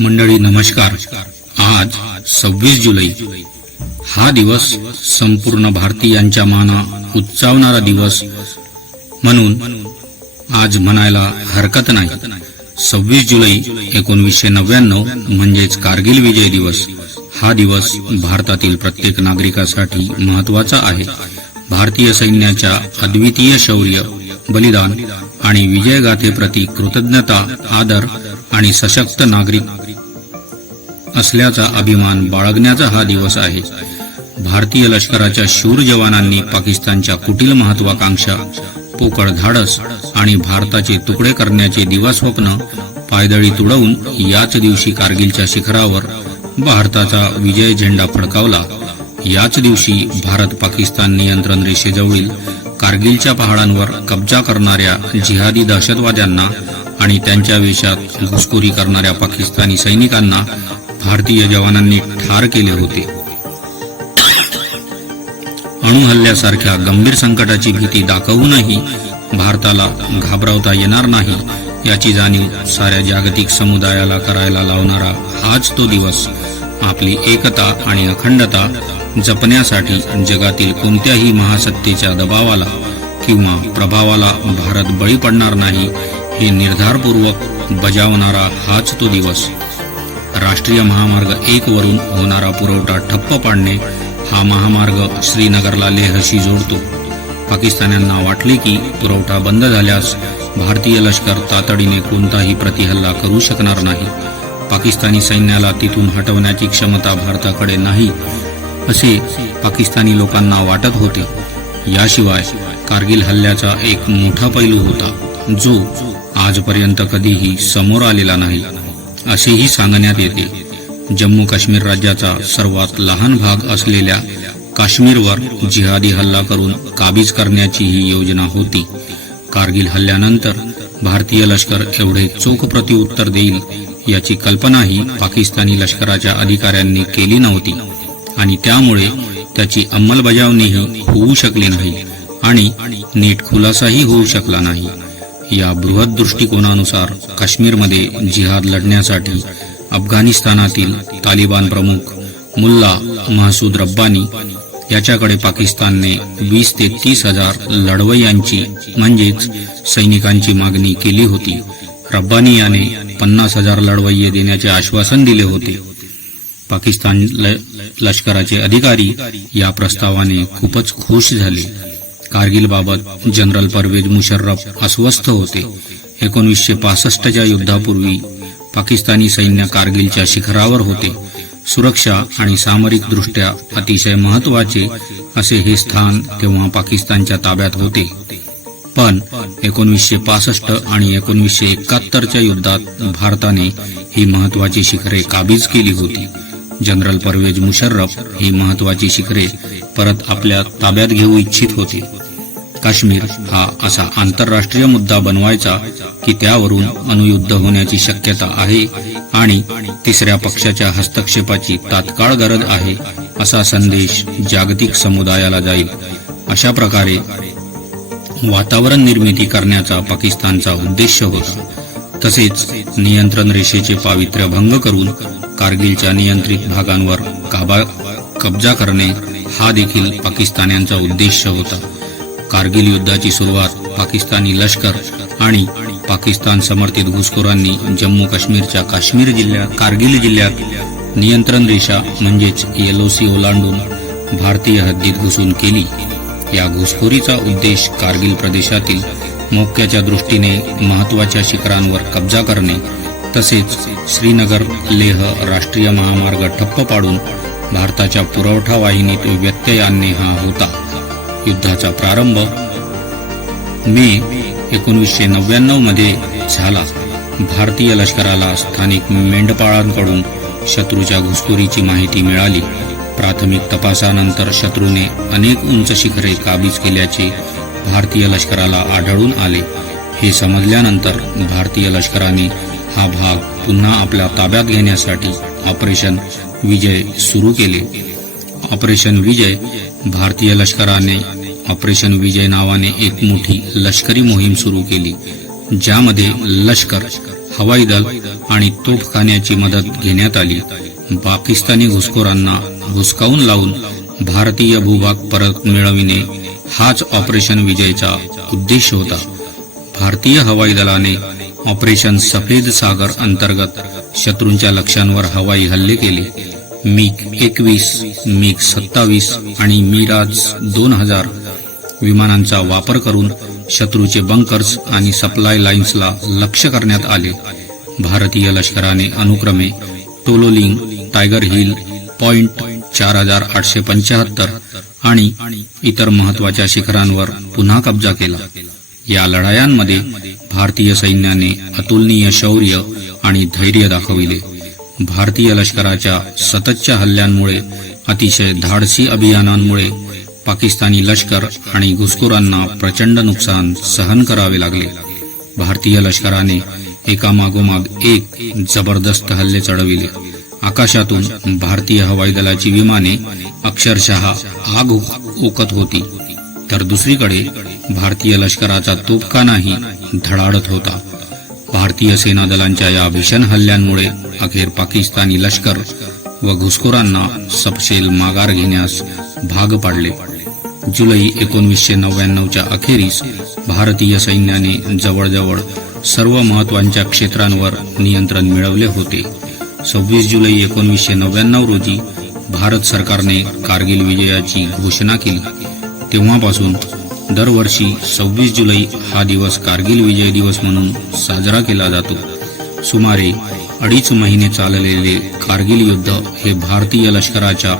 मंडळी नमस्कार. आज 26 जुलै हा दिवस संपूर्ण भारतीयांच्या माना उच्चावणारा दिवस म्हणून आज म्हणायला हरकत नाही. 26 जुलै 1999 म्हणजेच कारगिल विजय दिवस. हा दिवस भारतातील प्रत्येक नागरिकासाठी महत्वाचा आहे. भारतीय सैन्याच्या अद्वितीय शौर्य, बलिदान आणि विजयगाथेप्रती कृतज्ञता, आदर आणि सशक्त नागरिक असल्याचा अभिमान बाळगण्याचा हा दिवस आहे. भारतीय लष्कराच्या शूर जवानांनी पाकिस्तानच्या कुटील महत्वाकांक्षा, पोकळ धाडस आणि भारताचे तुकडे करण्याचे दिवास्वप्न पायदळी तुडवून याच दिवशी कारगिलच्या शिखरावर भारताचा विजय झेंडा फडकावला. याच दिवशी भारत पाकिस्तान नियंत्रण रेषेजवळील कारगिलच्या पहाडांवर कब्जा करणाऱ्या जिहादी दहशतवाद्यांना आणि त्यांच्या वेशात घुसखोरी करणाऱ्या पाकिस्तानी सैनिकांना भारतीय जवानांनी ठार केले होते. अणुहल्ल्यासारख्या गंभीर संकटाची भीती दाखवूनही भारताला घाबरवता येणार नाही याची जाणीव साऱ्या जागतिक समुदायाला करायला लावणारा हाच तो दिवस. आपली एकता आणि अखंडता जपण्यासाठी जगातील कोणत्याही महासत्तेच्या दबावाला किंवा प्रभावाला भारत बळी पडणार नाही हे निर्धारपूर्वक बजावणारा हाच तो दिवस. राष्ट्रीय महामार्ग 1 वरून होणारा पुरवठा ठप्प पाडणे. हा महामार्ग श्रीनगरला लेहशी जोडतो. पाकिस्तान्यांना वाटले की पुरवठा बंद झाल्यास भारतीय लष्कर तातडीने कोणताही प्रतिहल्ला करू शकणार नाही. पाकिस्तानी सैन्याला तिथून हटवण्याची क्षमता भारताकडे नाही असे पाकिस्तानी लोकांना वाटत होते. याशिवाय कारगिल हल्ल्याचा एक मोठा पैलू होता जो आजपर्यंत कधीही समोर आलेला नाही असेही सांगण्यात येते. जम्मू काश्मीर राज्याचा सर्वात लहान भाग असलेल्या काश्मीरवर जिहादी हल्ला करून काबीज करण्याची ही योजना होती. कारगिल हल्ल्यानंतर भारतीय लष्कर एवढे चोख प्रत्युत्तर देईल याची कल्पनाही पाकिस्तानी लष्कराच्या अधिकाऱ्यांनी केली नव्हती आणि त्यामुळे त्याची अंमलबजावणीही होऊ शकली नाही आणि नीट खुलासाही होऊ शकला नाही. या बृहत दृष्टिकोनानुसार काश्मीरमध्ये जिहाद लढण्यासाठी अफगाणिस्तानातील तालिबान प्रमुख मुल्ला महसूद रब्बानी याच्याकडे पाकिस्तानने 20 ते 30 हजार लढवय्यांची म्हणजेच सैनिकांची मागणी केली होती. रब्बानी याने 50,000 लढवय्ये देण्याचे आश्वासन दिले होते. पाकिस्तान लष्कराचे अधिकारी या प्रस्तावाने खूपच खुश झाले. कारगिलबाबत जनरल परवेज मुशर्रफ अस्वस्थ होते. 1965च्या युद्धापूर्वी पाकिस्तानी सैन्य कारगिलच्या शिखरावर होते. सुरक्षा आणि सामरिक दृष्ट्या अतिशय महत्वाचे असे हे स्थान तेव्हा पाकिस्तानच्या ताब्यात होते. पण 1965 आणि 1971च्या युद्धात भारताने ही महत्वाची शिखरे काबीज केली होती. जनरल परवेज मुशर्रफ ही महत्वाची शिखरे परत आपल्या ताब्यात घेऊ इच्छित होते. काश्मीर हा असा आंतरराष्ट्रीय मुद्दा बनवायचा की त्यावरून अणुयुद्ध होण्याची शक्यता आहे आणि तिसऱ्या पक्षाच्या हस्तक्षेपाची तात्काळ गरज आहे असा संदेश जागतिक समुदायाला जाईल. अशा प्रकारे वातावरण निर्मिती करण्याचा पाकिस्तानचा उद्देश होता. तसेच नियंत्रण रेषेचे पावित्र्य भंग करून कारगिलच्या नियंत्रित भागांवर कब्जा करणे हा देखील पाकिस्तान्यांचा उद्देश होता. कारगिल युद्धाची सुरुवात पाकिस्तानी लष्कर आणि पाकिस्तान समर्थित घुसखोरांनी जम्मू काश्मीरच्या कारगिल जिल्ह्यात नियंत्रण रेषा म्हणजेच LOC ओलांडून भारतीय हद्दीत घुसून केली. या घुसखोरीचा उद्देश कारगिल प्रदेशातील मोक्याच्या दृष्टीने महत्वाच्या शिखरांवर कब्जा करणे तसेच श्रीनगर लेह राष्ट्रीय महामार्ग ठप्प पाडून भारताच्या पुरवठा वाहिनीत व्यत्यय आणणे हा होता. युद्धाचा प्रारंभ मे 1999 मध्ये झाला. भारतीय लष्कराला स्थानिक मेंढपाळांकडून शत्रूच्या घुसखोरीची माहिती मिळाली. प्राथमिक तपासानंतर शत्रूने अनेक उंच शिखरे काबीज केल्याचे भारतीय लष्कराला आढळून आले. हे समजल्यानंतर भारतीय लष्कराने हा भाग पुन्हा आपल्या ताब्यात घेण्यासाठी ऑपरेशन विजय सुरू केले. ऑपरेशन विजय भारतीय लष्कराने ऑपरेशन विजय नावाने एक मोठी लष्करी मोहीम सुरू केली ज्यामध्ये लष्कर हवाई दल आणि तोफखान्याची मदत घेण्यात आली. पाकिस्तानी घुसखोरांना हुसकावून लावून भारतीय भूभाग परत मिळविणे हाच ऑपरेशन विजयचा उद्देश होता. भारतीय हवाई दलाने ऑपरेशन सफेद सागर अंतर्गत शत्रूंच्या लक्ष्यांवर हवाई हल्ले केले. MiG-21, MiG-27 आणि मिराज 2000 विमानांचा वापर करून शत्रूचे बंकर्स आणि सप्लाय लाईन्सला लक्ष्य करण्यात आले. भारतीय लष्कराने अनुक्रमे टोलोलिंग, टायगर हिल, पॉइंट 4875 आणि इतर महत्वाच्या शिखरांवर पुन्हा कब्जा केला. या लढायांमध्ये भारतीय सैन्याने अतुलनीय शौर्य आणि धैर्य दाखविले. भारतीय लष्कराच्या सततच्या हल्ल्यांमुळे, अतिशय धाडसी अभियानांमुळे पाकिस्तानी लष्कर आणि घुसखोरांना प्रचंड नुकसान सहन करावे लागले. भारतीय लष्कराने एकामागोमाग एक जबरदस्त हल्ले चढविले. आकाशातून भारतीय हवाई दलाची विमाने अक्षरशः आग ओकत होती, तर दुसरीकडे भारतीय लष्कराचा तोफखानाही धडाडत होता. भारतीय सेना दलांच्या या भीषण हल्ल्यांमुळे अखेर पाकिस्तानी लष्कर व घुसखोरांना सपशेल माघार घेण्यास भाग पाडले. जुलै 1999च्या अखेरीस भारतीय सैन्याने जवळजवळ सर्व महत्वाच्या क्षेत्रांवर नियंत्रण मिळवले होते. 26 जुलै 1999 रोजी भारत सरकारने कारगिल विजयाची घोषणा केली. तेव्हापासून दरवर्षी 26 जुलै हा दिवस कारगिल विजय दिवस म्हणून साजरा केला जातो. सुमारे 2.5 महिने चाललेले कारगिल युद्ध हे भारतीय लष्कराच्या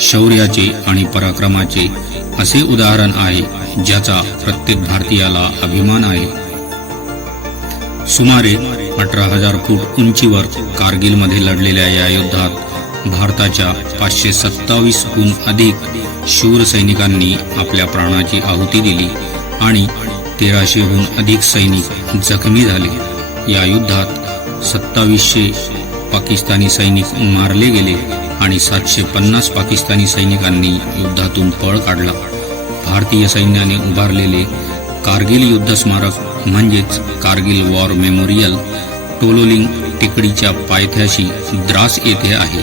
शौर्याचे आणि पराक्रमाचे असे उदाहरण आहे ज्याचा प्रत्येक भारतीयाला अभिमान आहे. सुमारे 18,000 फूट उंचीवर कारगिलमध्ये लढलेल्या या युद्धात भारताच्या 527हून अधिक शूर सैनिकांनी आपल्या प्राणाची आहुती दिली आणि 1300हून अधिक सैनिक जखमी झाले. या युद्धात 2700 पाकिस्तानी सैनिक मारले गेले आणि 750 पाकिस्तानी सैनिकांनी युद्धातून पळ काढला. भारतीय सैन्याने उभारलेले कारगिल युद्ध स्मारक म्हणजेच कारगिल वॉर मेमोरियल टोलोलिंग टेकडीच्या पायथ्याशी द्रास येथे आहे.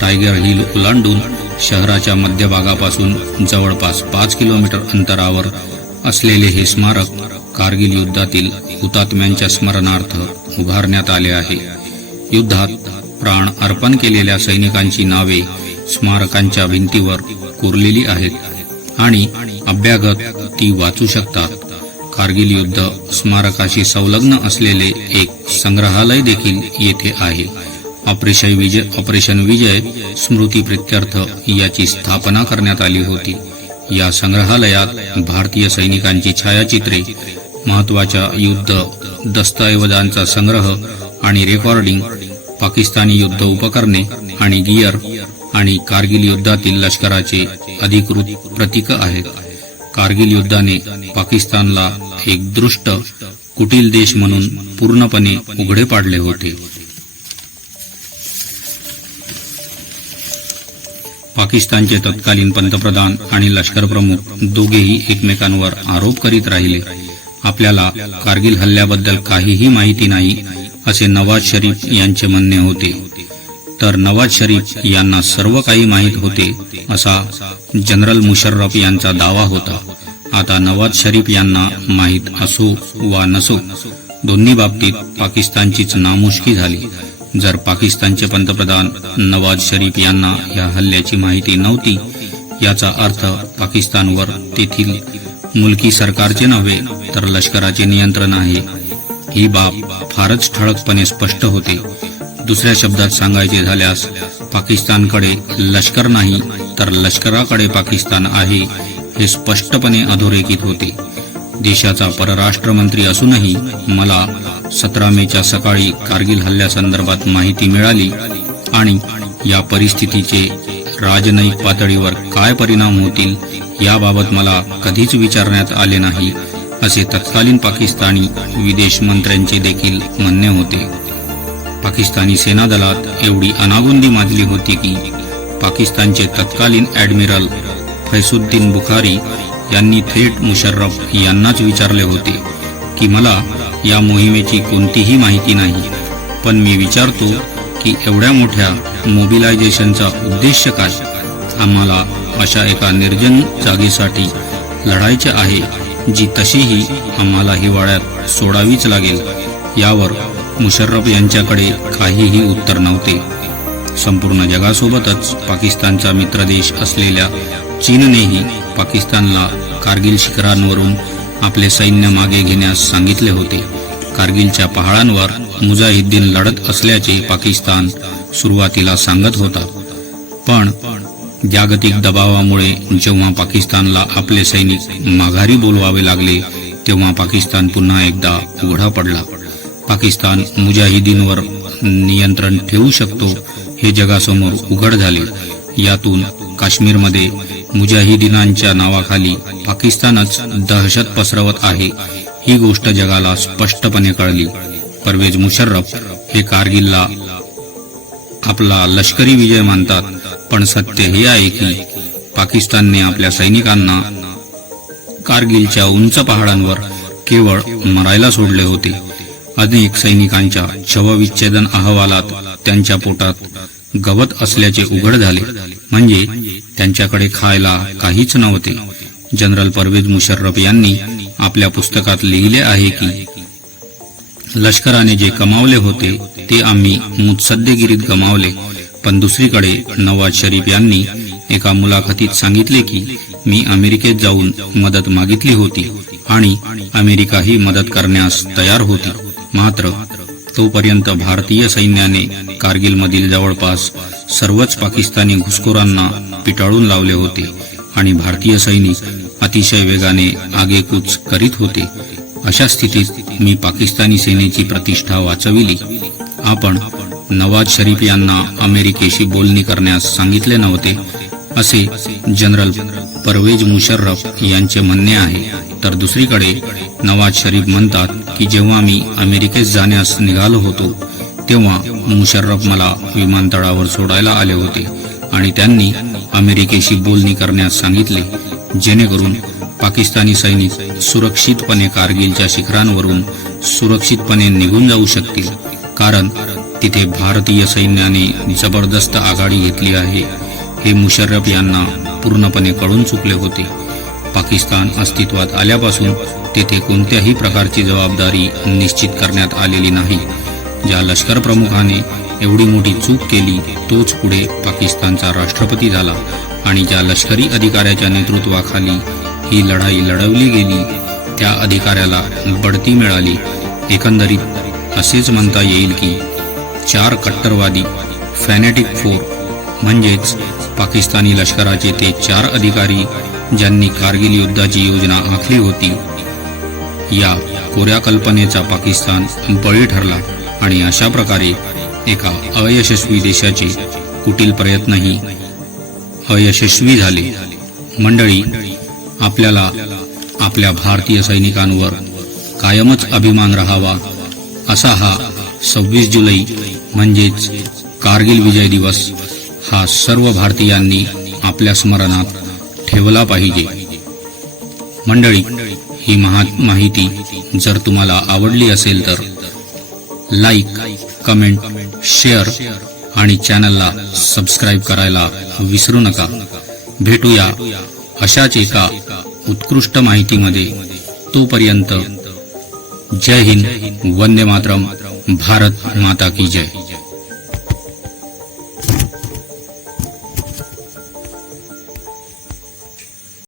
टायगर हिल ओलांडून शहराच्या मध्यभागापासून जवळपास 5 किलोमीटर अंतरावर असलेले हे स्मारक कारगिल युद्धातील हुतात्म्यांच्या स्मरणार्थ उभारण्यात आले आहे. युद्धात प्राण अर्पण केलेल्या सैनिकांची नावे स्मारकांच्या भिंतीवर कोरलेली आहेत आणि अभ्यागत ती वाचू शकतात. कारगिल युद्ध स्मारकाशी संलग्न असलेले एक संग्रहालय देखील येथे आहे. ऑपरेशन विजय स्मृती प्रित्यर्थ याची स्थापना करण्यात आली होती. या संग्रहालयात भारतीय सैनिकांची छायाचित्रे, महत्वाच्या युद्ध दस्तऐवजांचा संग्रह आणि रेकॉर्डिंग, पाकिस्तानी युद्ध उपकरणे आणि गियर आणि कारगिल युद्धातील लष्कराचे अधिकृत प्रतीक आहेत. कारगिल युद्धाने पाकिस्तानला एक दृष्ट कुटील देश म्हणून पूर्णपणे उघडे पाडले होते. पाकिस्तानचे तत्कालीन पंतप्रधान आणि लष्कर प्रमुख दोघेही एकमेकांवर आरोप करीत राहिले. आपल्याला कारगिल हल्ल्याबद्दल काहीही माहिती नाही असे नवाज शरीफ यांचे म्हणणे होते, तर नवाज शरीफ यांना सर्व काही माहीत होते असा जनरल मुशर्रफ यांचा दावा होता. आता नवाज शरीफ यांना माहीत असो वा नसो, दोन्ही बाबतीत पाकिस्तानचीच नामुष्की झाली. जर पाकिस्तानचे पंतप्रधान नवाज शरीफ यांना या हल्ल्याची माहिती नव्हती, याचा अर्थ पाकिस्तानवर तेथील मुलकी सरकारचे नव्हे तर लष्कराचे नियंत्रण आहे. ही बाब फारच ठळकपणे स्पष्ट होते. दुसऱ्या शब्दात सांगायचे झाल्यास पाकिस्तानकडे लष्कर नाही तर लष्कराकडे पाकिस्तान आहे हे स्पष्टपणे अधोरेखित होते. देशाचा परराष्ट्र मंत्री असूनही मला 17 मेच्या सकाळी कारगिल हल्ल्यासंदर्भात माहिती मिळाली आणि या परिस्थितीचे राजनैतिक पातळीवर काय परिणाम होतील याबाबत मला कधीच विचारण्यात आले नाही असे तत्कालीन पाकिस्तानी विदेश मंत्र्यांचे देखील म्हणणे होते. पाकिस्तानी सेना दलात एवढी अनागोंदी माजली होती की पाकिस्तानचे तत्कालीन ॲडमिरल फैसुद्दीन बुखारी यांनी थेट मुशर्रफ यांनाच विचारले होते की मला या मोहिमेची कोणतीही माहिती नाही. पण मी विचारतो की एवढ्या मोठ्या मोबिलायझेशनचा उद्देश काय? आम्हाला अशा एका निर्जन जागेसाठी लढायचे आहे जी तशीही आम्हाला हिवाळ्यात सोडावीच लागेल. यावर मुशर्रफ यांच्याकडे काहीही उत्तर नव्हते. संपूर्ण जगासोबतच पाकिस्तानचा मित्रदेश असलेल्या चीननेही पाकिस्तानला कारगिल शिखरांवरून आपले सैन्य मागे घेण्यास सांगितले होते. कारगिलच्या पहाडांवर मुजाहिद्दीन लढत असल्याचे पाकिस्तान सुरुवातीला सांगत होता. पण जागतिक दबावामुळे जेव्हा पाकिस्तानला आपले सैनिक माघारी बोलवावे लागले तेव्हा पाकिस्तान पुन्हा एकदा उघडा पडला. पाकिस्तान मुजाहिदीनवर नियंत्रण ठेवू शकतो हे जगासमोर उघड झाले. यातून काश्मीरमध्ये मुजाहिदीनांच्या नावाखाली पाकिस्तानच दहशत पसरवत आहे ही गोष्ट जगाला स्पष्टपणे कळली. परवेज मुशर्रफ हे कारगिलला आपला लष्करी विजय मानतात, पण सत्य हे आहे की पाकिस्तानने आपल्या सैनिकांना कारगिलच्या उंच पहाडांवर केवळ मरायला सोडले होते. अनेक सैनिकांच्या शवविच्छेदन अहवालात त्यांच्या पोटात गवत असल्याचे उघड झाले, म्हणजे त्यांच्याकडे खायला काहीच नव्हते. जनरल परवेज मुशर्रफ यांनी आपल्या पुस्तकात लिहिले आहे की लष्कराने जे कमावले होते ते आम्ही मुत्सद्देगिरीत गमावले. पण दुसरीकडे नवाज शरीफ यांनी एका मुलाखतीत सांगितले की मी अमेरिकेत जाऊन मदत मागितली होती आणि अमेरिकाही मदत करण्यास तयार होती. मात्र तोपर्यंत भारतीय सैन्याने कारगिलमधील जवळपास सर्वच पाकिस्तानी घुसखोरांना पिटाळून लावले होते आणि भारतीय सैनिक अतिशय वेगाने आगेकूच करीत होते. अशा स्थितीत मी पाकिस्तानी सेनेची प्रतिष्ठा वाचविली. आपण नवाज शरीफ यांना अमेरिकेशी बोलणी करण्यास सांगितले नव्हते असे जनरल परवेज मुशर्रफ यांचे म्हणणे आहे. तर दुसरीकडे नवाज शरीफ म्हणतात की जेव्हा मी अमेरिकेत जाण्यास निघालो होतो तेव्हा मुशर्रफ मला विमानतळावर सोडायला आले होते आणि त्यांनी अमेरिकेशी बोलणी करण्यास सांगितले जेणेकरून पाकिस्तानी सैनिक सुरक्षितपणे कारगिलच्या शिखरांवरून सुरक्षितपणे निघून जाऊ शकतील, कारण तिथे भारतीय सैन्याने जबरदस्त आघाडी घेतली आहे हे मुशर्रफ यांना पूर्णपणे कळून चुकले होते. पाकिस्तान अस्तित्वात आल्यापासून तेथे कोणत्याही प्रकारची जबाबदारी निश्चित करण्यात आलेली नाही. ज्या लष्कर प्रमुखाने एवढी मोठी चूक केली तोच पुढे पाकिस्तानचा राष्ट्रपती झाला आणि ज्या लष्करी अधिकाऱ्याच्या नेतृत्वाखाली ही लढाई लढवली गेली त्या अधिकाऱ्याला बढती मिळाली. एकंदरीत असेच म्हणता येईल की 4 कट्टरवादी फॅनेटिक फोर म्हणजेच पाकिस्तानी लष्कराचे ते 4 अधिकारी ज्यांनी कारगिल युद्धाची योजना आखली होती, या कोऱ्या कल्पनेचा पाकिस्तान बळी ठरला आणि अशा प्रकारे एका अयशस्वी देशाचे कुटील प्रयत्नही अयशस्वी झाले. मंडळी, आपल्याला आपल्या भारतीय सैनिकांवर कायमच अभिमान राहावा असा हा 26 जुलै म्हणजेच कारगिल विजय दिवस हा सर्व भारतीयांनी आपल्या स्मरणात ठेवला पाहिजे. मंडळी, ही माहिती जर तुम्हाला आवडली असेल तर लाईक, कमेंट, शेअर आणि चॅनलला सबस्क्राईब करायला विसरू नका. भेटूया अशाच एका उत्कृष्ट माहितीमध्ये. तोपर्यंत जय हिंद, वंदे मातरम, भारत माता की जय.